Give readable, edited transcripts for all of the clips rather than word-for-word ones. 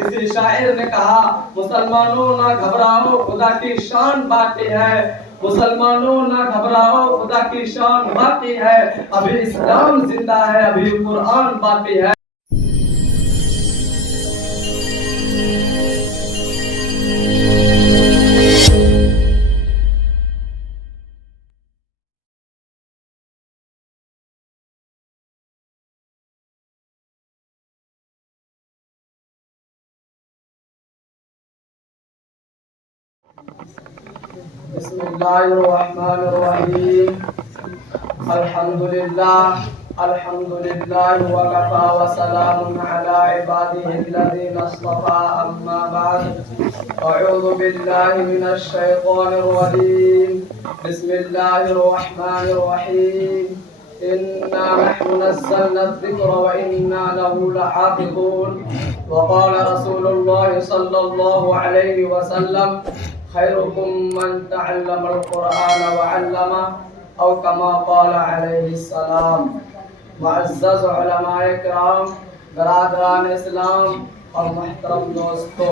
کسی شاعر نے کہا مسلمانوں نہ گھبراؤ خدا کی شان باقی ہے، مسلمانوں نہ گھبراؤ خدا کی شان باقی ہے، ابھی اسلام زندہ ہے، ابھی قرآن باقی ہے۔ بسم اللہ الرحمن الرحیم، الحمد للہ وکفی وسلام علی عبادہ الذین اصطفی، اما بعد اعوذ باللہ من الشیطان الرجیم، بسم اللہ الرحمن الرحیم، انا نحن نزلنا الذکر وانا له لحافظون، وقال رسول اللہ صلی اللہ علیہ وسلم خیرکم من تعلم القرآن وعلمہ، او کما قال علیہ السلام۔ معزز علماء کرام، برادران اسلام اور محترم دوستو،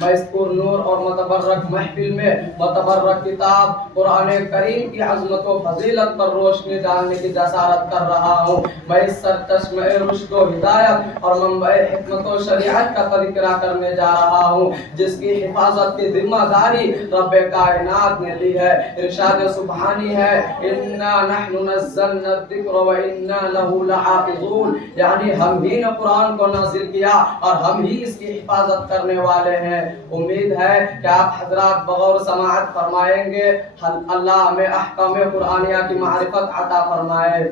میں اس پر نور اور متبرک محفل میں متبرک کتاب قرآن کریم کی عظمت و فضیلت پر روشنی ڈالنے کی جسارت کر رہا ہوں۔ میں اس سرچشمہ رشد و ہدایت اور منبع حکمت و شریعت کا تذکرہ کرنے جا رہا ہوں، جس کی حفاظت کی ذمہ داری رب کائنات نے لی ہے۔ ارشاد سبحانی ہے، انا نحن نزلنا الذکر وانا له لحافظون، یعنی ہم ہی نے قرآن کو نازل کیا اور ہم ہی اس کی حفاظت کرنے والے ہیں۔ امید ہے کہ آپ حضرات بغور سماعت فرمائیں گے، اللہ ہمیں احکام قرآنیہ کی معرفت عطا فرمائے۔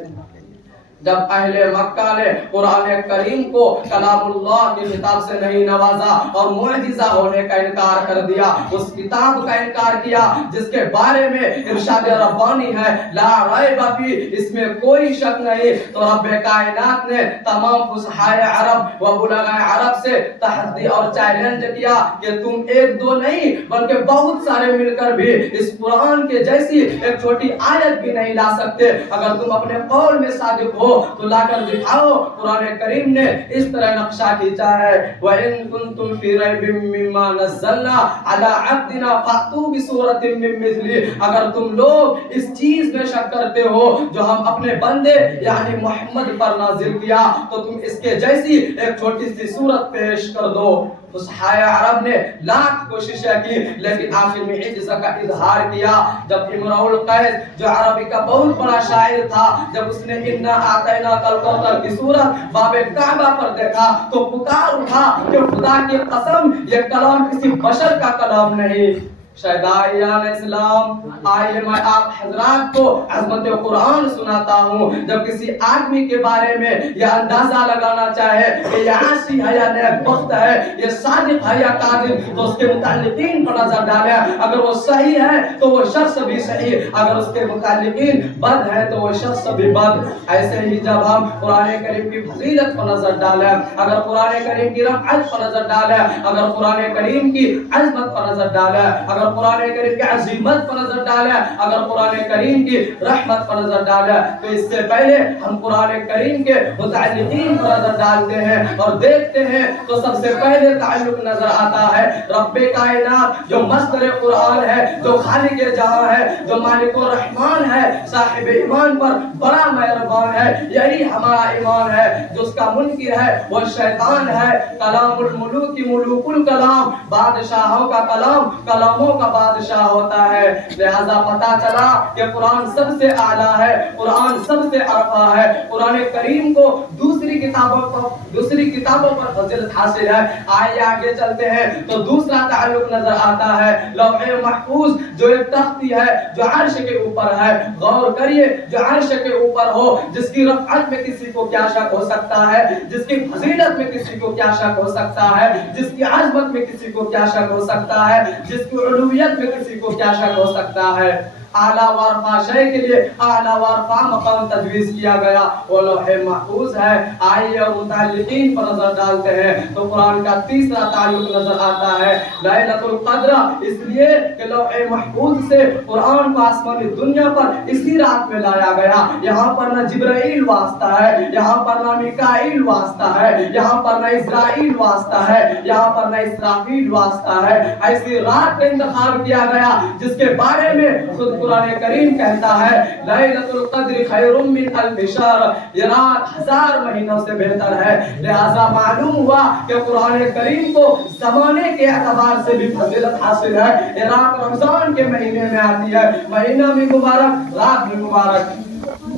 جب اہل مکہ نے قرآن کریم کو کلام اللہ کی کتاب سے نہیں نوازا اور معجزہ ہونے کا انکار کر دیا، اس کتاب کا انکار کیا جس کے بارے میں ارشاد ربانی ہے لا ریب فیہ، اس میں کوئی شک نہیں، تو رب کائنات نے تمام فصحاء عرب و بلغاء عرب سے تحدی اور چیلنج کیا کہ تم ایک دو نہیں بلکہ بہت سارے مل کر بھی اس قرآن کے جیسی ایک چھوٹی آیت بھی نہیں لا سکتے، اگر تم اپنے قول میں صادق ہو تو لا کر دکھاؤ۔ قرآن کریم نے اس طرح نقشہ کھینچا ہے، وَإِن كُنتُمْ فِي رَيْبٍ مِّمَّا نَزَّلْنَا عَلَىٰ عَبْدِنَا فَأْتُوا بِسُورَةٍ مِّن مِّثْلِهِ، اگر تم لوگ اس چیز میں شک کرتے ہو جو ہم اپنے بندے یعنی محمد پر نازل کیا تو تم اس کے جیسی ایک چھوٹی سی سورت پیش کر دو۔ فصحاء عرب نے لاکھ کوششیں کی لیکن آخر میں عجز کا اظہار کیا۔ جب امرؤ القیس جو عربی کا بہت بڑا شاعر تھا، جب اس نے انا اعطیناک الکوثر کی سورت باب کعبہ پر دیکھا تو پکار اٹھا کہ خدا کی قسم یہ کلام کسی بشر کا کلام نہیں۔ شہدائیان اسلام، آئیے میں آپ حضرات کو عظمت قرآن سناتا ہوں۔ جب کسی آدمی کے بارے میں یہ اندازہ لگانا چاہے کہ یہ عاصی ہے یا نیک بخت ہے، یہ صادق ہے یا کاذب، تو اس کے متعلقین پر نظر ڈالیں، اگر وہ صحیح ہے تو وہ شخص بھی صحیح، اگر اس کے متعلقین بد ہے تو وہ شخص بھی بد۔ ایسے ہی جب ہم قرآن کریم کی فضیلت پر نظر ڈالیں، اگر قرآن کریم کی رفعت پر نظر ڈالیں، اگر قرآن کریم کی عظمت پر نظر ڈالیں، اگر قرآن کریم کی عظیمت پر نظر ڈالیں، اگر قرآن کریم کی رحمت پر نظر ڈالیں، تو اس سے پہلے ہم قرآن کریم کے متعلقین پر نظر ڈالتے ہیں اور دیکھتے ہیں تو سب سے پہلے تعلق نظر آتا ہے رب کائنات جو مصدر قرآن ہے، جو خالق جہاں ہے، جو مالک الرحمن ہے، صاحب ایمان پر بڑا مہربان ہے، یہی ہمارا ایمان ہے۔ جو اس کا منکر ہے وہ شیطان ہے۔ کلام الملوک ملوک الکلام، بادشاہوں کا کلام کلاموں کا بادشاہ ہوتا ہے۔ لہذا پتا چلا کہ قرآن سب سے اعلیٰ ہے، قرآن سب سے ارفع ہے۔ قرآن کریم کو دوسری کتابوں پر فضیلت حاصل ہے۔ آئیے آگے چلتے ہیں تو دوسرا تعلق نظر آتا ہے لوح محفوظ جو ایک تختی ہے جو عرش کے اوپر ہے۔ غور کریے، جو عرش کے اوپر ہو، جس کی رفعت میں کسی کو کیا شک ہو سکتا ہے، جس کی فضیلت میں کسی کو کیا شک ہو سکتا ہے، جس کی عظمت میں کسی کو کیا شک ہو سکتا ہے، جس کی علویت میں کسی کو کیا شک ہو سکتا ہے۔ اعلیٰ و ارفع شے کے لیے اعلیٰ و ارفع مقام تجویز کیا گیا وہ لوح محفوظ ہے. آئیے اور متعلقین پر نظر ڈالتے ہیں تو قرآن کا تیسرا تعلق نظر آتا ہے لیلۃ القدر، اس لیے کہ لوح محفوظ سے قرآن کو آسمانی دنیا پر اسی رات میں لایا گیا. یہاں پر نہ جبرائیل واسطہ ہے، یہاں پر نہ میکائیل واسطہ ہے، یہاں پر نہ اسرائیل واسطہ ہے، یہاں پر نہ اسرافیل واسطہ ہے. ایسی رات کا انتخاب کیا گیا جس کے بارے میں خود قرآن کریم کہتا ہے لیلۃ القدر خیر من الف شہر، یہ رات 1000 مہینوں سے بہتر ہے. لہذا معلوم ہوا کہ قرآن کریم کو زمانے کے اعتبار سے بھی فضیلت حاصل ہے. یہ رات رمضان کے مہینے میں آتی ہے، مہینہ بھی مبارک، رات بھی مبارک.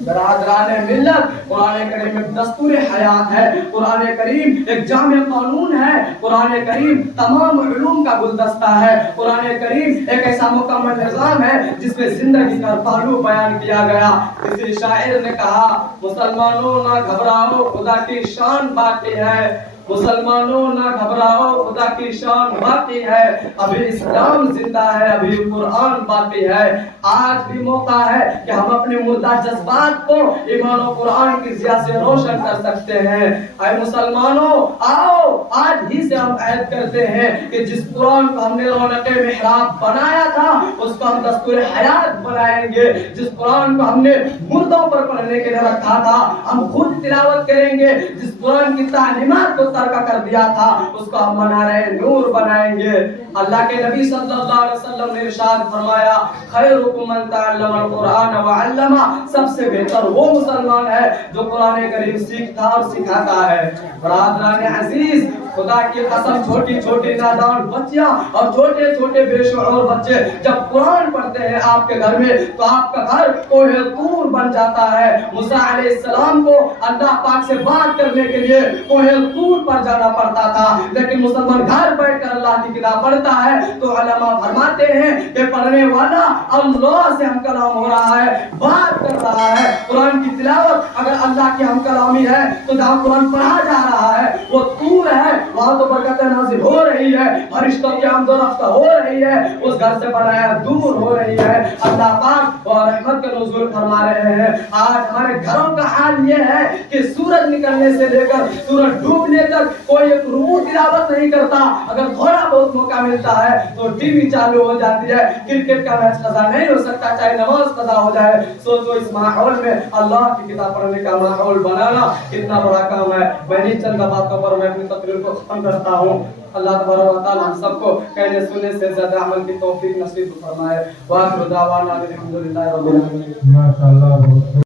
برادران ملت، قرآن کریم ایک دستور حیات ہے، قرآن کریم ایک جامع قانون ہے، قرآن کریم تمام علوم کا گلدستہ ہے، قرآن کریم ایک ایسا مکمل نظام ہے جس میں زندگی کا پہلو بیان کیا گیا. کسی شاعر نے کہا مسلمانوں نہ گھبراؤ خدا کی شان باقی ہے، مسلمانوں نہ گھبراؤ خدا کی شان باقی ہے، ابھی اسلام زندہ ہے، ابھی قرآن باقی ہے. آج بھی موقع ہے کہ ہم اپنے مردہ جذبات کو ایمان و قرآن کی ضیاء سے روشن کر سکتے ہیں. اے مسلمانوں، آؤ آج ہی سے ہم عہد کرتے ہیں کہ جس قرآن کو ہم نے رونق محراب بنایا تھا اس کو ہم دستور حیات بنائیں گے. جس قرآن کو ہم نے مردوں پر پڑھنے کے لیے رکھا تھا ہم خود تلاوت کریں گے. جس قرآن کی تعلیمات کو ترک کر دیا تھا اس کو ہم منارہ نور بنائیں گے. اللہ کے نبی صلی اللہ علیہ وسلم نے ارشاد فرمایا خیرکم من تعلم القرآن وعلمہ، سب سے بہتر وہ مسلمان ہے جو قرآن کریم سیکھتا اور سکھاتا ہے. برادران عزیز، خدا کی قسم چھوٹی چھوٹی نادان بچیاں اور چھوٹے چھوٹے بے شعور بچے جب قرآن پڑھتے ہیں آپ کے گھر میں تو آپ کا گھر کوہ طور بن جاتا ہے. موسیٰ علیہ السلام کو اللہ پاک سے بات کرنے کے لیے کوہ طور پر جانا پڑتا تھا، لیکن مسلمان گھر بیٹھ کر اللہ کی کتاب پڑھتا ہے تو علماء فرماتے ہیں کہ پڑھنے والا اللہ سے ہم کلام ہو رہا ہے، بات کر رہا ہے. قرآن کی تلاوت اگر اللہ کی ہم کلامی ہے تو جہاں قرآن پڑھا جا رہا ہے وہ طور ہے، وہاں تو برکت نازل ہو رہی ہے، فرشتوں کی آمد و رفت ہو رہی ہے، اس گھر سے بنایا دور ہو رہی ہے. اللہ پاک اور رحمت کا نزول فرما رہے ہیں. آج ہمارے گھروں کا حال یہ ہے کہ سورج نکلنے سے لے کر سورج ڈوبنے تک کوئی ایک رکوع تلاوت نہیں کرتا. اگر تھوڑا بہت موقع ملتا ہے تو ٹی وی چالو ہو جاتی ہے، کرکٹ کا میچ قضا نہیں ہو سکتا چاہے نماز قضا ہو جائے. سوچو اس ماحول میں اللہ کی کتاب پڑھنے کا ماحول بنانا کتنا بڑا کام ہے. میں نہیں چند باتوں پر میں اپنی تقریر کو ختم کرتا ہوں. اللہ تبارک و تعالی ہم سب کو کہنے سننے سے زیادہ عمل کی توفیق نصیب فرمائے. وآخر دعوانا الحمدللہ رب العالمین. ماشاءاللہ.